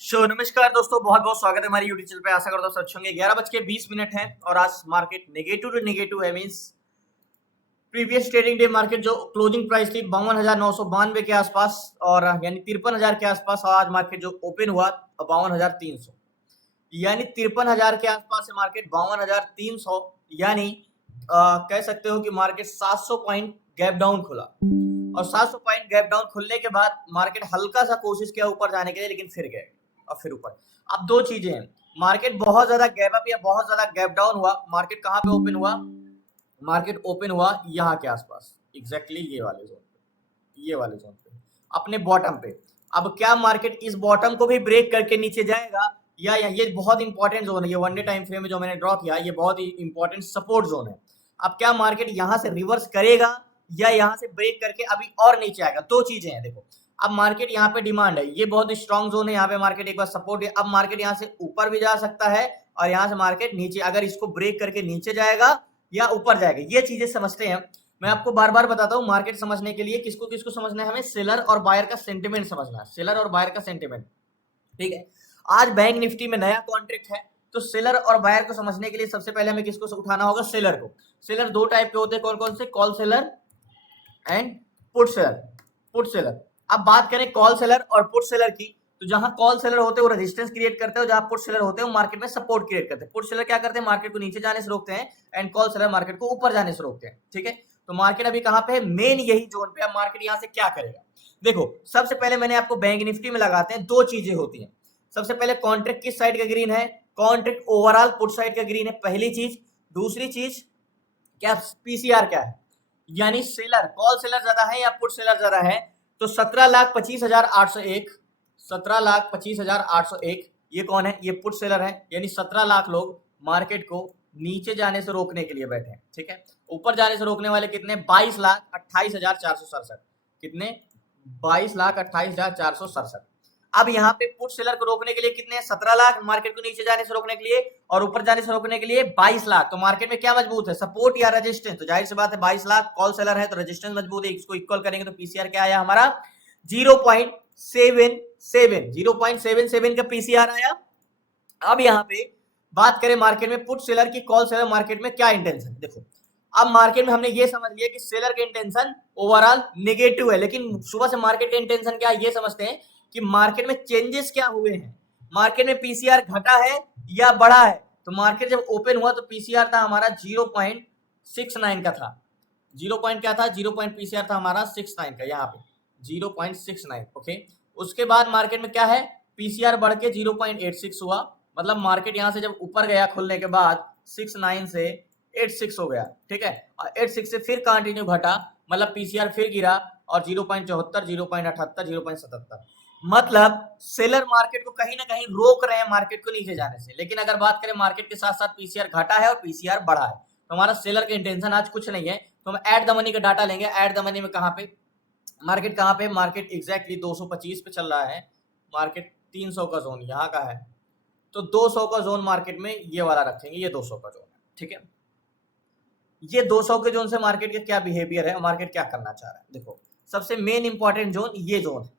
नमस्कार दोस्तों, बहुत बहुत स्वागत है हमारी यूट्यूब चैनल पे। आशा करता हूँ सब अच्छे होंगे। 11:20 है और आज मार्केट नेगेटिव टू नेगेटिव है। Means previous trading day market जो क्लोजिंग प्राइस थी 52,992 के आसपास और यानी 53,000 के आसपास, और आज मार्केट जो ओपन हुआ 52,300 यानी 53,000 के आसपास है मार्केट। 52,300 यानी कह सकते हो कि मार्केट 700 पॉइंट गैप डाउन खुला और 700 पॉइंट गैप डाउन खुलने के बाद मार्केट हल्का सा कोशिश किया ऊपर जाने के लिए, लेकिन फिर गए और फिर ऊपर। अब दो चीजें हैं, मार्केट बहुत ज्यादा गैप अप या बहुत ज्यादा गैप डाउन हुआ। मार्केट कहां पे ओपन हुआ? मार्केट ओपन हुआ यहाँ के आसपास, एग्जैक्टली ये वाले जोन पे, ये वाले जोन पे, अपने बॉटम पे। अब क्या मार्केट इस बॉटम को भी ब्रेक करके नीचे जाएगा या ये बहुत इंपॉर्टेंट जोन है, ये वन डे टाइम फ्रेम में जो मैंने ड्रॉ किया, ये बहुत ही इंपॉर्टेंट सपोर्ट जोन है। अब क्या मार्केट यहां से रिवर्स करेगा या यहां से ब्रेक करके अभी और नीचे आएगा? दो चीजें हैं। देखो, अब मार्केट यहाँ पे डिमांड है, ये बहुत स्ट्रॉन्ग जोन है, यहाँ पे मार्केट एक बार सपोर्ट है। अब मार्केट यहाँ से ऊपर भी जा सकता है और यहाँ से मार्केट नीचे, अगर इसको ब्रेक करके नीचे जाएगा या ऊपर जाएगा, ये चीजें समझते हैं। मैं आपको बार बार बताता हूँ, मार्केट समझने के लिए किसको किसको समझना है? हमें सेलर और बायर का सेंटिमेंट समझना है, सेलर और बायर का सेंटिमेंट। ठीक है, आज बैंक निफ्टी में नया कॉन्ट्रैक्ट है, तो सेलर और बायर को समझने के लिए सबसे पहले हमें किसको उठाना होगा? सेलर को। सेलर दो टाइप के होते हैं, कौन कौन से? Call seller and put seller. Put seller. अब बात करें कॉल सेलर और पुट सेलर की, तो जहां कॉल सेलर होते हैं वो रेजिस्टेंस क्रिएट करते हैं, जहां पुट सेलर होते हैं वो मार्केट में सपोर्ट क्रिएट करते हैं। पुट सेलर क्या करते हैं? मार्केट को नीचे जाने से रोकते हैं एंड कॉल सेलर मार्केट को ऊपर जाने से रोकते हैं। ठीक है, तो मार्केट अभी कहां पे है? मेन यही जोन पे। अब मार्केट यहां से क्या करेगा? देखो, सबसे पहले मैंने आपको बैंक निफ्टी में लगाते हैं, दो चीजें होती हैं। सबसे पहले कॉन्ट्रैक्ट किस साइड का ग्रीन है? कॉन्ट्रैक्ट ओवरऑल पुट साइड का ग्रीन है, पहली चीज। दूसरी चीज क्या? पीसीआर क्या है, यानी सेलर, कॉल सेलर ज्यादा है या पुट सेलर ज्यादा है? तो 17,25,801, 17,25,801 ये कौन है? ये पुट सेलर है, यानी 17 लाख लोग मार्केट को नीचे जाने से रोकने के लिए बैठे हैं। ठीक है, ऊपर जाने से रोकने वाले कितने? 22,28,467। कितने? 22,28,467। अब यहाँ पे पुट सेलर को रोकने के लिए कितने? 17 लाख मार्केट को नीचे जाने से रोकने के लिए, और ऊपर जाने से रोकने के लिए 22 लाख। तो मार्केट में क्या मजबूत है? सपोर्ट या रेजिस्टेंस? तो जाहिर सी बात है 22 लाख कॉल सेलर है तो रेजिस्टेंस मजबूत है। इसको इक्वल करेंगे तो पीसीआर क्या आया हमारा? 0.77, 0.77 का पीसीआर आया। अब यहाँ पे बात करें मार्केट में पुट सेलर की, कॉल सेलर मार्केट में क्या इंटेंशन? देखो, अब मार्केट में हमने ये समझ लिया कि सेलर का इंटेंशन ओवरऑल नेगेटिव है, लेकिन सुबह से मार्केट का इंटेंशन क्या है ये समझते हैं कि मार्केट में चेंजेस क्या हुए हैं। मार्केट में पीसीआर घटा है या बढ़ा है? तो मार्केट जब ओपन हुआ तो पीसीआर था हमारा 0.69 का था। 0 पॉइंट क्या था? 0 पॉइंट पीसीआर था हमारा 69 का, यहाँ पे 0.69। ओके, उसके बाद मार्केट में क्या है? पीसीआर बढ़ के 0.86 हुआ, मतलब मार्केट यहां से जब ऊपर गया खुलने के बाद 69 से 86 हो गया। ठीक है, और 86 से फिर कंटिन्यू घटा, मतलब पीसीआर फिर गिरा और 0.74, 0.78, 0.77। मतलब सेलर मार्केट को कहीं ना कहीं रोक रहे हैं मार्केट को नीचे जाने से। लेकिन अगर बात करें मार्केट के साथ साथ पीसीआर घटा है और पीसीआर बढ़ा है, तो हमारा सेलर का इंटेंशन आज कुछ नहीं है। तो हम एट द मनी का डाटा लेंगे। एट द मनी में कहां पे मार्केट, कहां पे मार्केट? एग्जैक्टली 225 पे चल रहा है मार्केट। 300 का जोन यहाँ का है, तो 200 का जोन मार्केट में ये वाला रखेंगे, ये 200 का जोन है। ठीक है, ये 200 के जोन से मार्केट का क्या बिहेवियर है, मार्केट क्या करना चाह रहा है? देखो, सबसे मेन इंपॉर्टेंट जोन ये जोन है,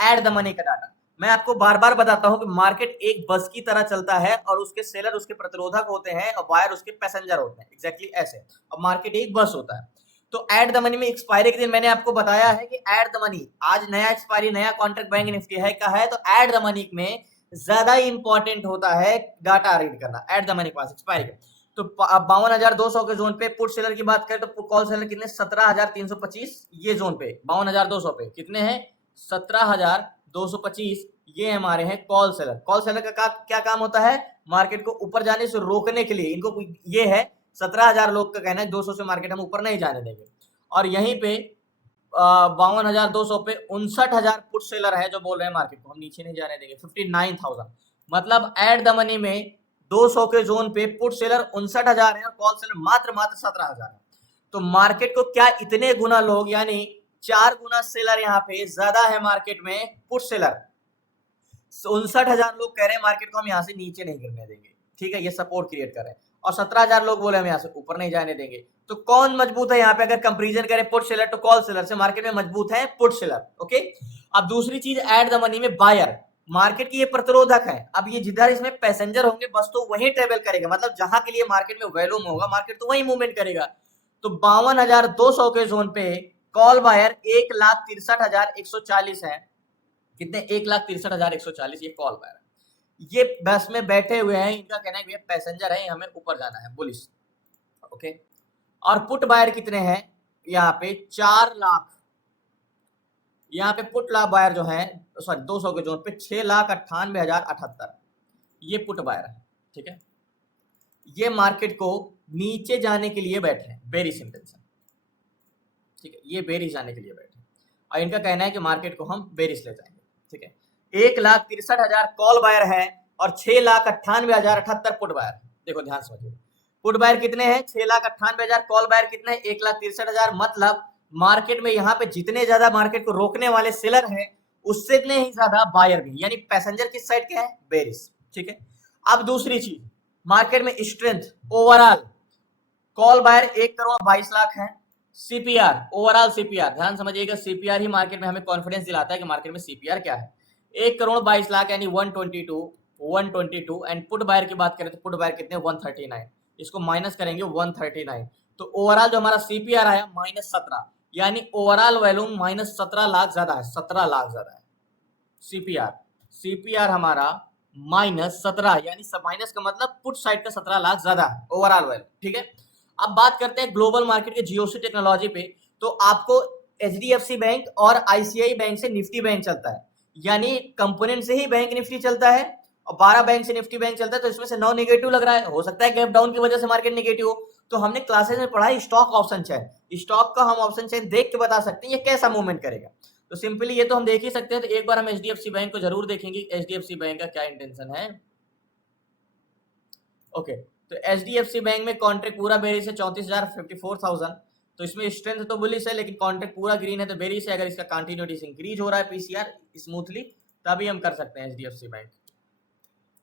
एट द मनी का डाटा। मैं आपको बार बार बताता हूं कि मार्केट एक बस की तरह चलता है और उसके सेलर उसके प्रतिरोधक होते हैं और बायर उसके पैसेंजर होते हैं, एग्जैक्टली ऐसे। अब मार्केट एक बस होता है। तो एट द मनी में एक्सपायरी के दिन मैंने आपको बताया है कि एट द मनी, आज नया एक्सपायरी, नया कॉन्ट्रैक्ट बैंक निफ्टी है का है, तो एट द मनी में ज्यादा इंपॉर्टेंट होता है डाटा रीड करना at the money pass expiry का। तो 52,200 के जोन पे पुट सेलर की बात करें तो कॉल सेलर कितने? 17,325। ये जोन पे 52,200 पे कितने हैं? 17,225 ये हमारे हैं कॉल सेलर। कॉल सेलर का क्या काम होता है? मार्केट को ऊपर जाने से रोकने के लिए। इनको ये है 17,000 लोग का कहना है 200 से मार्केट हम ऊपर नहीं जाने देंगे। और यहीं पे 52,200 पे 59,000 पुट सेलर है जो बोल रहे हैं मार्केट को हम नीचे नहीं जाने देंगे, 59,000। मतलब एट द मनी में 200 के जोन पे पुट सेलर 59,000 है और कॉल सेलर मात्र 17,000 है। तो मार्केट को क्या इतने गुना लोग, यानी 4 गुना सेलर यहाँ पे ज्यादा है मार्केट में पुट सेलर। 59,000 लोग कह रहे हैं मार्केट को हम यहाँ से नीचे नहीं गिरने देंगे। ठीक है, ये सपोर्ट क्रिएट कर रहे हैं। और 17,000 लोग बोले हम यहाँ से ऊपर नहीं जाने देंगे। तो कौन मजबूत है यहाँ पे? अगर कंपैरिजन करें पुट सेलर तो कॉल सेलर से मार्केट में मजबूत है पुट सेलर। ओके, अब दूसरी चीज एट द मनी में बायर। मार्केट की ये प्रतिरोधक है। अब ये जिधर इसमें पैसेंजर होंगे बस तो वही ट्रेवल करेगा, मतलब जहां के लिए मार्केट में वॉल्यूम होगा मार्केट तो वही मूवमेंट करेगा। तो 52,200 के जोन पे कॉल बायर 1,63,140 है। कितने? 1,63,140 ये कॉल बायर। ये बस में बैठे हुए हैं, इनका कहना है कि पैसेंजर है, हमें ऊपर जाना है, बुलिश। ओके। और पुट बायर कितने हैं? यहाँ पे 4 लाख। यहाँ पे पुट ला बायर जो है, सॉरी 200 के जोन पे 6,98,078 ये पुट बायर है। ठीक है, ये मार्केट को नीचे जाने के लिए बैठे हैं, बेरिश इंटेंशन। ठीक है, ये बेरिश जाने के लिए बैठे हैं और इनका कहना है कि मार्केट को हम बेरिश ले जाएंगे। ठीक है, 1,63,000 कॉल बायर है और 6,98,078 पुट बायर। देखो ध्यान से समझिए, पुट बायर कितने हैं? 6,98,000, कॉल बायर कितने हैं? 1,63,000। मतलब मार्केट में यहाँ पे जितने ज्यादा मार्केट को रोकने वाले सेलर हैं उससे इतने ही ज्यादा बायर भी, यानी पैसेंजर किस साइड के हैं? बेरिश। ठीक है, अब दूसरी चीज, मार्केट में स्ट्रेंथ ओवरऑल कॉल बायर 1,22,00,000 है। सीपीआर, ओवरऑल सीपीआर ध्यान समझिएगा, सीपीआर ही मार्केट में हमें कॉन्फिडेंस दिलाता है कि मार्केट में सीपीआर क्या है। 1,22,00,000 यानी 122 एंड पुट बायर की बात करें तो पुट बायर कितने? 139। इसको माइनस करेंगे 139 तो ओवरऑल जो हमारा सीपीआर आया -17, यानी ओवरऑल वॉल्यूम -17 लाख ज्यादा है, 17 लाख ज्यादा है सीपीआर। सीपीआर हमारा -17, यानी माइनस का मतलब पुट साइड का 17 लाख ज्यादा है ओवरऑल वैल्यू। ठीक है, अब बात करते हैं ग्लोबल मार्केट के जीओसी टेक्नोलॉजी पे। तो आपको एचडीएफसी बैंक और आईसीआई बैंक से निफ्टी बैंक चलता है, यानी कंपोनेंट से ही बैंक निफ्टी चलता है और 12 बैंक से निफ्टी बैंक चलता है। तो इसमें से 9 नेगेटिव लग रहा है, हो सकता है गैप डाउन की वजह से मार्केट नेगेटिव हो। तो हमने क्लासेस में पढ़ा है स्टॉक ऑप्शन चेन, स्टॉक का हम ऑप्शन चेन देख के बता सकते हैं ये कैसा मूवमेंट करेगा। तो सिंपली ये तो हम देख ही सकते हैं। तो एक बार हम एचडीएफसी बैंक को जरूर देखेंगे, एचडीएफसी बैंक का क्या इंटेंशन है। ओके, तो एचडीएफसी बैंक में कॉन्ट्रैक्ट पूरा बेरिश है 34,000 तो इसमें स्ट्रेंथ तो बुलिश है लेकिन कॉन्ट्रैक्ट पूरा ग्रीन है तो बेरिश है। अगर इसका कंटिन्यूटी इंक्रीज हो रहा है पीसीआर स्मूथली तभी हम कर सकते हैं एचडीएफसी बैंक।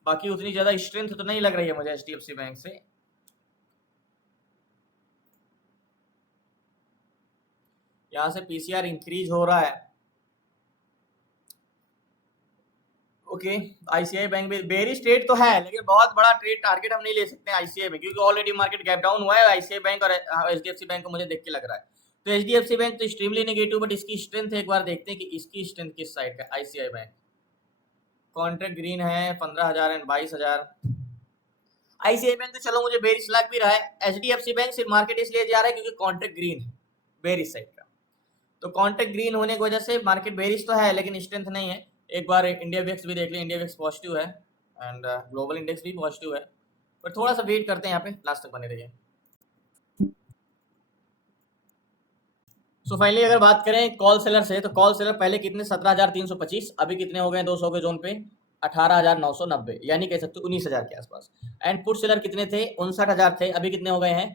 बाकी उतनी ज्यादा स्ट्रेंथ तो नहीं लग रही है मुझे एचडीएफसी बैंक से। यहां से पीसीआर इंक्रीज हो रहा है। ओके, आईसीआई बैंक में बेरिश ट्रेड तो है लेकिन बहुत बड़ा ट्रेड टारगेट हम नहीं ले सकते आईसीआई में, क्योंकि ऑलरेडी मार्केट गैप डाउन हुआ है। आईसीआई बैंक और एचडीएफसी बैंक को मुझे देख के लग रहा है। तो एचडीएफसी बैंक तो एक्सट्रीमली नेगेटिव, बट इसकी स्ट्रेंथ एक बार देखते हैं कि इसकी स्ट्रेंथ किस साइड का। आईसीआई बैंक कॉन्ट्रैक्ट ग्रीन है 15,000 एंड 22,000। आईसीआई बैंक तो चलो मुझे बेरिश लग भी रहा है, एचडीएफसी बैंक सिर्फ मार्केट इसलिए जा रहा है क्योंकि कॉन्ट्रैक्ट ग्रीन है बेरिश साइड का। तो कॉन्ट्रैक्ट ग्रीन होने की वजह से मार्केट बेरिश तो है लेकिन स्ट्रेंथ नहीं है। एक बार इंडिया विक्स भी देख लें, इंडिया विक्स पॉजिटिव है एंड ग्लोबल इंडेक्स भी पॉजिटिव है, पर थोड़ा सा वेट करते हैं, यहाँ पे लास्ट तक बने रहिए। सो फाइनली अगर बात करें कॉल सेलर से, तो कॉल सेलर पहले कितने? 17,325, अभी कितने हो गए 200 के जोन पे? 18,990, यानी कह सकते हो 19,000 के आसपास। एंड पुट सेलर कितने थे? 59,000 थे, अभी कितने हो गए हैं?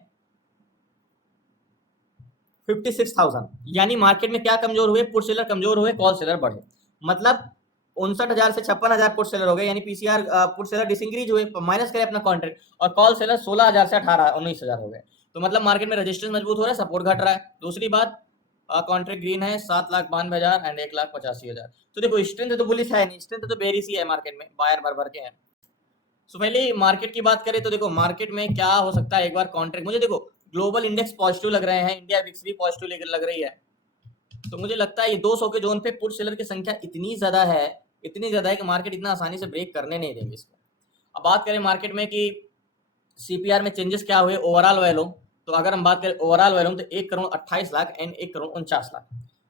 56,000। यानी मार्केट में क्या कमजोर हुए? पुट सेलर कमजोर हुए, कॉल सेलर बढ़े। मतलब 59,000 से 56,000 पुट सेलर हो गए, यानी पीसीआर पुट सेलर डिसइंक्रीज हुए, माइनस करे अपना कॉन्ट्रैक्ट, और कॉल सेलर 16,000 से 19,000 हो गए। तो मतलब मार्केट में रेजिस्टेंस मजबूत हो रहा है, सपोर्ट घट रहा है। दूसरी बात, कॉन्ट्रैक्ट ग्रीन है 7,92,000 एंड 1,85,000। तो देखो स्ट्रेंथ तो बुलिश है नहीं, स्ट्रेंथ तो बेरिश ही है मार्केट में, बायर भर भर के हैं। सो पहले मार्केट की बात करें तो देखो मार्केट में क्या हो सकता है। एक बार कॉन्ट्रैक्ट, मुझे देखो ग्लोबल इंडेक्स पॉजिटिव लग रहे हैं, इंडिया विक्स भी पॉजिटिव लेकर लग रही है। तो मुझे लगता है ये 200 के जोन पे पुट सेलर की संख्या इतनी ज्यादा है कि मार्केट इतना आसानी से ब्रेक करने नहीं देंगे इसको। अब बात करें मार्केट में कि सीपीआर में चेंजेस क्या हुए ओवरऑल वॉल्यूम, तो अगर हम बात करें ओवरऑल वॉल्यूम तो 1,28,00,000 एंड 1,49,00,000,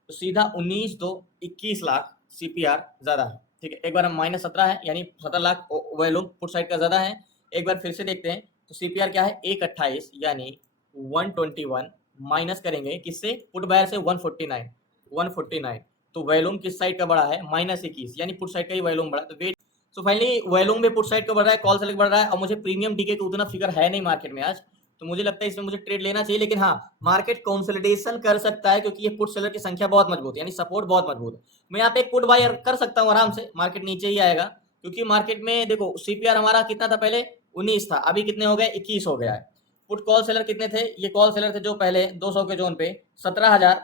तो सीधा 19 तो 21 लाख सीपीआर ज्यादा है। ठीक है, एक बार हम -17 है यानी 17 लाख वॉल्यूम पुट साइड का ज्यादा है। एक बार फिर से देखते हैं तो सीपीआर क्या है? 1,28 यानी 121 माइनस करेंगे किससे? पुट बायर से 149, तो वॉल्यूम किस साइड का बढ़ा है? -21, यानी पुट साइड का ही वॉल्यूम बढ़ा। तो वेट, सो फाइनली वॉल्यूम में पुट साइड का बढ़ रहा है, कॉल सेलेक्ट बढ़ रहा है, और मुझे प्रीमियम डीके का उतना फिगर है नहीं मार्केट में आज, तो मुझे लगता है इसमें मुझे ट्रेड लेना चाहिए। लेकिन हाँ, मार्केट कंसोलिडेशन कर सकता है क्योंकि ये पुट सेलर की संख्या बहुत मजबूत है, यानी सपोर्ट बहुत मजबूत है। मैं यहाँ पे एक पुट बायर कर सकता हूँ आराम से, मार्केट नीचे ही आएगा क्योंकि मार्केट में देखो सीपीआर हमारा कितना था पहले? 19 था, अभी कितने हो गए? 21 हो गया है। पुट कॉल सेलर कितने थे? ये कॉल सेलर थे जो पहले 200 के जोन पे 17,000,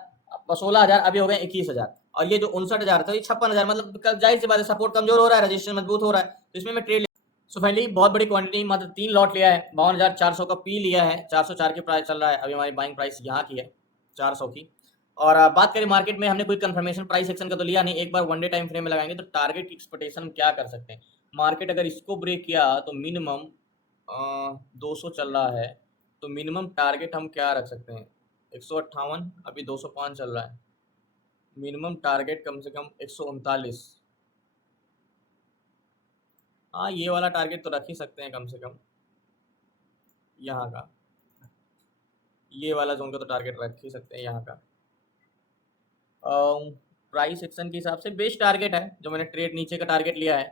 16,000 अभी हो गए 21,000, और ये जो 59,000 था ये 56,000, मतलब जाहिर सी बात है सपोर्ट कमजोर हो रहा है, रजिस्ट्रेशन मजबूत हो रहा है, तो इसमें मैं ट्रेड। सो फाइनली बहुत बड़ी क्वांटिटी, मतलब 3 लॉट लिया है, 52,400 का पी लिया है, 404 की प्राइस चल रहा है अभी, हमारी बाइंग प्राइस यहाँ की है 400 की। और बात करें मार्केट में, हमने कोई कंफर्मेशन प्राइस एक्शन का तो लिया नहीं, एक बार वन डे टाइम फ्रेम में लगाएंगे तो टारगेट की एक्सपेक्टेशन हम क्या कर सकते हैं। मार्केट अगर इसको ब्रेक किया तो मिनिमम 200 चल रहा है, तो मिनिमम टारगेट हम क्या रख सकते हैं, 158, अभी 205 चल रहा है, मिनिमम टारगेट कम से कम 139। हाँ ये वाला टारगेट तो रख ही सकते हैं कम से कम, यहाँ का ये वाला जोन का तो टारगेट रख ही सकते हैं यहाँ का। प्राइस एक्शन के हिसाब से बेस्ट टारगेट है जो मैंने ट्रेड नीचे का टारगेट लिया है,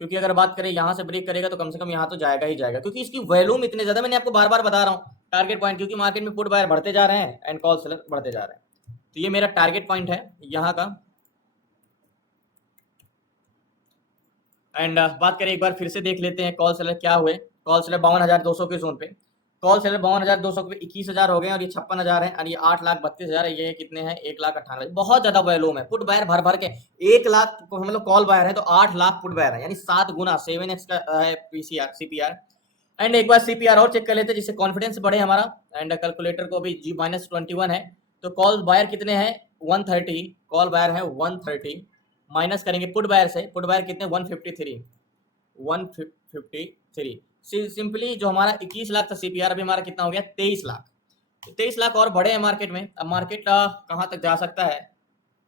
क्योंकि अगर बात करें यहाँ से ब्रेक करेगा तो कम से कम यहाँ तो जाएगा ही जाएगा, क्योंकि इसकी वॉल्यूम इतने ज़्यादा, मैंने आपको बार बार बता रहा हूँ टारगेट पॉइंट, क्योंकि मार्केट में पुट बायर बढ़ते जा रहे हैं एंड कॉल सेलर बढ़ते जा रहे हैं, तो ये मेरा टारगेट पॉइंट है यहाँ का। एंड बात करें एक बार फिर से देख लेते हैं कॉल सेलर क्या हुए। कॉल सेलर 52,200 के जोन पे, कॉल सेलर 52,200 पे 21,000 हो गए, और ये 56,000 है, और ये 8,32,000 है, ये कितने हैं 1,98,000, बहुत ज्यादा वॉल्यूम है, पुट बायर भर भर के 1 लाख, मतलब कॉल बायर है तो 8 लाख पुट बायर है, यानी 7 गुना 7x का है पीसीआर सीपीआर। एंड एक बार सीपीआर और चेक कर लेते हैं जिससे कॉन्फिडेंस बढ़े हमारा। एंड कैलकुलेटर को भी G-21 है, तो कॉल बायर कितने हैं 130, कॉल बायर है 130, माइनस करेंगे पुट बायर से, पुट बायर कितने 153 सिंपली जो हमारा 21 लाख था सीपीआर, अभी हमारा कितना हो गया 23 लाख, तो 23 लाख और बढ़े हैं मार्केट में। अब मार्केट कहाँ तक जा सकता है,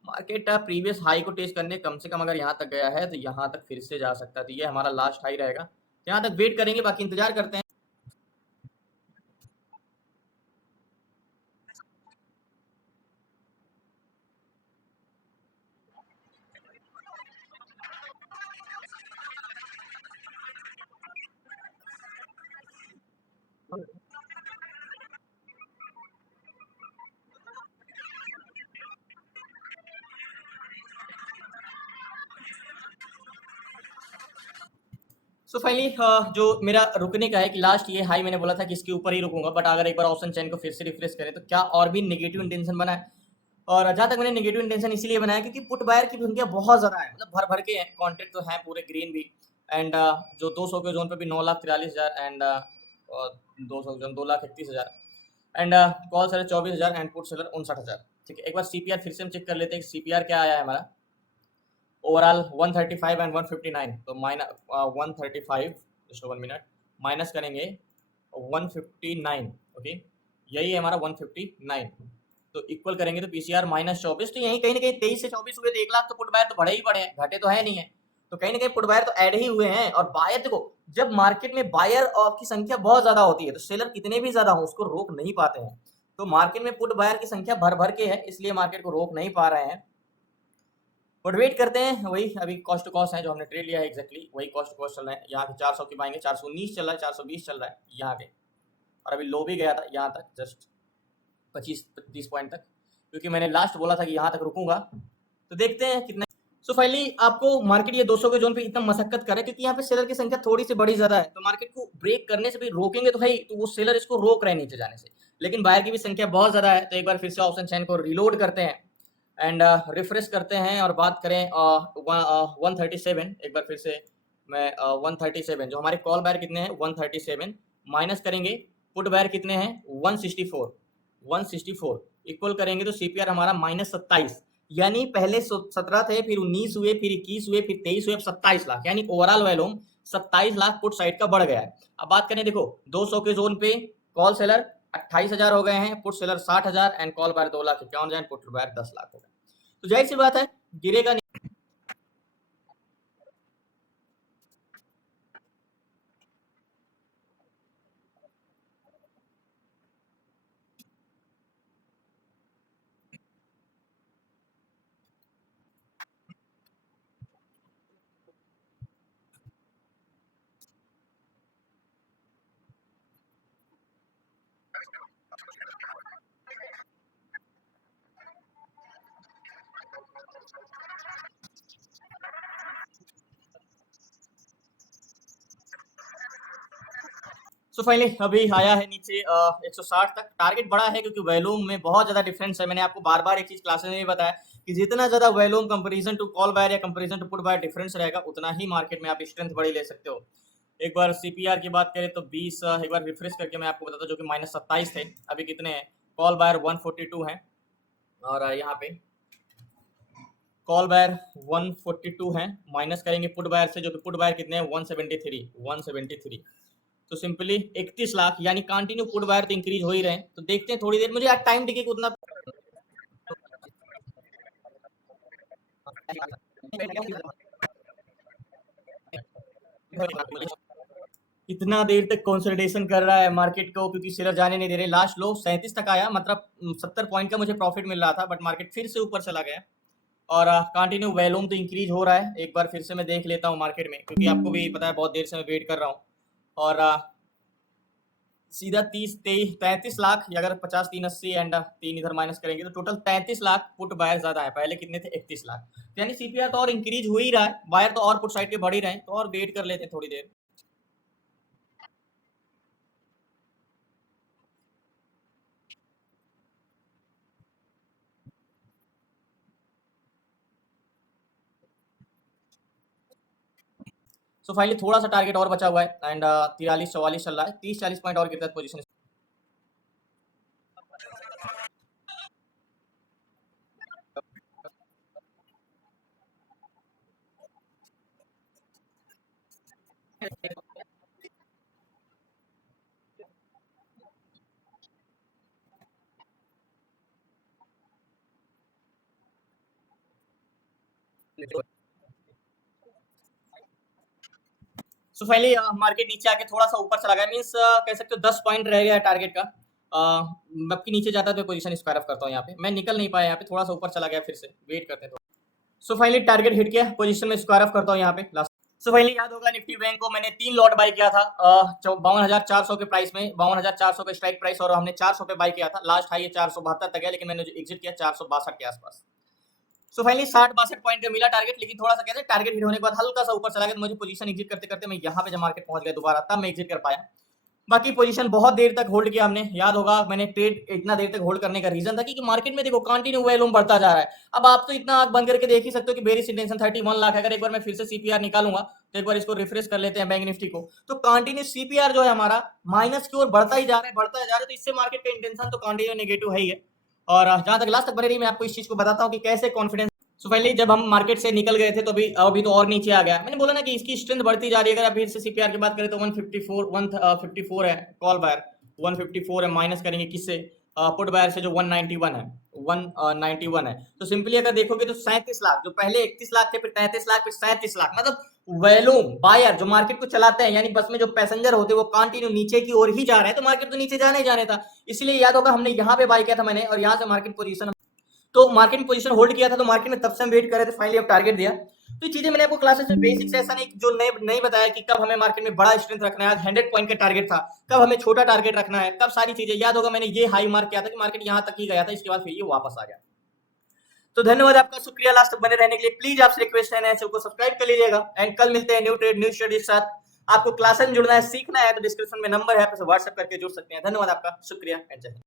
मार्केट प्रीवियस हाई को टेस्ट करने कम से कम अगर यहाँ तक गया है तो यहाँ तक फिर से जा सकता है, तो ये हमारा लास्ट हाई रहेगा, यहाँ तक वेट करेंगे, बाकी इंतजार करते हैं। सो फाइनली जो मेरा रुकने का है कि लास्ट ये हाई मैंने बोला था कि इसके ऊपर ही रुकूंगा, बट अगर एक बार ऑप्शन चेन को फिर से रिफ्रेश करें तो क्या और भी नेगेटिव इंटेंशन बना है। और जहाँ तक मैंने नेगेटिव इंटेंशन इसीलिए बनाया क्योंकि पुट बायर की संख्या बहुत ज़्यादा है, मतलब भर भर के हैं, कॉन्ट्रैक्ट तो है पूरे ग्रीन भी। एंड जो 200 के जोन पे भी 9,43,000, and 200 zone 2,31,000, and call seller 24,000 and put seller 59,000। ठीक है, एक बार सीपीआर फिर से हम चेक कर लेते हैं सीपीआर क्या आया है हमारा ओवरऑल 135 एंड 159, तो माइनस 135, जस्ट 1 मिनट, माइनस करेंगे 159, ओके यही है हमारा 159, तो इक्वल करेंगे तो पीसीआर -24, तो यही कहीं ना कहीं 23 से 24 हुए तो 1 लाख तो पुट बायर तो बढ़े ही बढ़े हैं, घटे तो है नहीं है, तो कहीं ना कहीं पुट बायर तो ऐड ही हुए हैं। और बायर देखो, जब मार्केट में बायर की संख्या बहुत ज्यादा होती है तो सेलर कितने भी ज्यादा हो उसको रोक नहीं पाते हैं, तो मार्केट में पुट बायर की संख्या भर भर के है, इसलिए मार्केट को रोक नहीं पा रहे हैं। बट वेट करते हैं, वही अभी कॉस्ट टू कॉस्ट है जो हमने ट्रेड लिया है, एग्जैक्टली वही कॉस्ट टू कॉस्ट चल रहा है, यहाँ पे 400 की पाएंगे 419 चल रहा है, 420 चल रहा है यहाँ पे, और अभी लो भी गया था यहाँ तक जस्ट 25-30 पॉइंट तक, क्योंकि मैंने लास्ट बोला था कि यहाँ तक रुकूंगा, तो देखते हैं कितना। सो फाइनली आपको मार्केट ये 200 के जोन पे इतना मशक्कत करे क्योंकि यहाँ पे सेलर की संख्या थोड़ी सी बड़ी ज्यादा है, तो मार्केट को ब्रेक करने से भी रोकेंगे तो है, तो वो सेलर इसको रोक रहे हैं नीचे जाने से, लेकिन बायर की भी संख्या बहुत ज्यादा है, तो एक बार फिर से ऑप्शन चेन को रिलोड करते हैं एंड रिफ्रेश करते हैं, और बात करें 137, एक बार फिर से मैं 137, जो हमारे कॉल बायर कितने हैं 137, माइनस करेंगे पुट बायर कितने हैं 164 इक्वल करेंगे तो सीपीआर हमारा -27, यानी पहले 17 थे, फिर 19 हुए, फिर 21 हुए, फिर 23 हुए, अब 27 लाख, यानी overall volume 27 lakh put side का बढ़ गया है। अब बात करें देखो 200 के जोन पे कॉल सेलर 28,000 हो गए हैं, put seller 60,000 and call buyer 2,51,000, put buyer 10 lakh हो गए, तो जाहिर सी बात है गिरेगा नहीं। सो फाइनली अभी आया है नीचे 160 तक। टारगेट बड़ा है क्योंकि वॉल्यूम में बहुत ज्यादा डिफरेंस है। मैंने आपको बार बार एक चीज क्लासेस में भी बताया कि जितना ज्यादा volume comparison to call buyer या comparison to put buyer difference रहेगा, उतना ही मार्केट में आप स्ट्रेंथ बड़ी ले सकते हो। एक बार सीपीआर की बात करें तो 20 एक बार रिफ्रेश करके मैं आपको बताता हूँ, जो कि -27 थे, अभी कितने हैं? कॉल बायर 142 है और यहाँ पे कॉल बायर 142 है, माइनस करेंगे पुट बायर से, जो कि पुट बायर कितने हैं? 173। तो सिंपली 31 लाख, यानी कंटिन्यू पुट बायर तो इंक्रीज हो ही रहे हैं। तो देखते हैं थोड़ी देर, मुझे आज टाइम टिके उतना इतना देर तक कंसोलिडेशन कर रहा है मार्केट को, क्योंकि शेयर जाने नहीं दे रहे। लास्ट लो 37 तक आया, मतलब 70 पॉइंट का मुझे प्रॉफिट मिल रहा था, बट मार्केट फिर से ऊपर चला गया और कंटिन्यू वॉल्यूम तो इंक्रीज हो रहा है। एक बार फिर से मैं देख लेता हूँ मार्केट में, क्योंकि आपको भी पता है बहुत देर से मैं वेट कर रहा हूँ। और सीधा 33 लाख, या अगर 50 380 एंड 3 इधर माइनस करेंगे तो टोटल 33 लाख पुट बायर ज्यादा है। पहले कितने थे? 31 लाख। यानी सीपीआर तो और इंक्रीज हो ही रहा है, बायर तो और पुट साइड के बढ़ ही रहे हैं। तो और वेट कर लेते हैं थोड़ी देर। सो फाइनली थोड़ा सा टारगेट और बचा हुआ है एंड 43-44 चल रहा है। 30-40 पॉइंट और गिरता है पोजीशन। सो फाइनली मार्केट नीचे आके थोड़ा सा ऊपर चला गया, मींस कह सकते हो 10 पॉइंट रह गया है टारगेट का। जबकि नीचे जाता है तो पोजीशन स्क्वायर ऑफ करता हूँ। यहाँ पे मैं निकल नहीं पाया, यहाँ पे थोड़ा सा ऊपर चला गया, फिर से वेट करते हैं तो। सो फाइनली टारगेट हिट किया, पोजीशन में स्क्वायर ऑफ करता हूँ यहाँ पे लास्ट। सो फाइनली याद होगा निफ्टी बैंक को मैंने 3 लॉट बाई किया था 52,400 के प्राइस में, 52,400 का स्ट्राइक प्राइस, और हमने 400 पे बाई किया था। लास्ट हाई 472 तक है, लेकिन मैंने जो एग्जिट किया 462 के आसपास। सो फाइनली 60-62 पॉइंट का मिला टारगेट, लेकिन थोड़ा सा कहते हैं टारगेट हिट होने के बाद हल्का सा ऊपर चला गया, तो मुझे पोजीशन एग्जिट करते करते मैं यहाँ पे जब मार्केट पहुंच गया दोबारा, तब मैं एग्जिट कर पाया। बाकी पोजीशन बहुत देर तक होल्ड किया हमने। याद होगा मैंने ट्रेड इतना देर तक होल्ड करने का रीजन था कि मार्केट में देखो कंटिन्यू वॉल्यूम बढ़ता जा रहा है। अब आप तो इतना आंख बंद करके देख ही सकते हो कि बेरिश इंटेंशन 31 लाख। अगर एक बार मैं फिर से सीपीआर निकालूंगा तो एक बार इसको रिफ्रेश कर लेते हैं बैंक निफ्टी को, तो कंटिन्यू सीपीआर जो है हमारा माइनस की ओर बढ़ता ही जा रहा है, बढ़ता ही जा रहा है। तो इससे मार्केट का इंटेंशन तो कंटिन्यू नेगेटिव है ही है। और जहां तक लास्ट तक बने रही, मैं आपको इस चीज को बताता हूँ कि कैसे कॉन्फिडेंस। सो फाइनली जब हम मार्केट से निकल गए थे तो अभी तो और नीचे आ गया। मैंने बोला ना कि इसकी स्ट्रेंथ बढ़ती जा रही है। अगर अभी से सीपीआर की बात करें तो 154 है कॉल बायर, 154 है, माइनस करेंगे किससे? पुट बायर से, जो 191 है, 191 है। तो सिंपली अगर देखोगे तो 37 लाख, जो पहले 31 लाख थे, फिर 33 लाख, फिर 37 लाख, मतलब वैल्यूम बायर जो मार्केट को चलाते हैं, यानी बस में जो पैसेंजर होते हैं, वो कंटिन्यू नीचे की ओर ही जा रहे हैं। तो मार्केट तो नीचे जाने ही जाने था। इसलिए याद होगा हमने यहाँ पे बाय किया था मैंने, और यहाँ से मार्केट पोजीशन, तो मार्केट में पोजीशन होल्ड किया था। तो मार्केट में तब से हम वेट कर रहे थे, फाइनली अब टारगेट दिया। तो ये चीजें मैंने आपको क्लासेस में बेसिक्स ऐसा नहीं जो नहीं बताया कि कब हमें मार्केट में बड़ा स्ट्रेंथ रखना है। 100 पॉइंट का टारगेट था, कब हमें छोटा टारगेट रखना है, कब सारी चीजें। याद होगा मैंने ये हाई मार्क किया था कि मार्केट यहां तक ही गया था, इसके बाद फिर ये वापस आ गया। तो धन्यवाद आपका, शुक्रिया लास्ट तक बने रहने के लिए। प्लीज आपसे रिक्वेस्ट है चैनल को सब्सक्राइब कर लीजिएगा। एंड कल मिलते हैं न्यू ट्रेड न्यू स्टडी के साथ। आपको क्लासेस में जुड़ना है, सीखना है, तो डिस्क्रिप्शन में नंबर है, आप व्हाट्सएप करके जुड़ सकते हैं। धन्यवाद आपका, शुक्रिया एंड जय हिंद।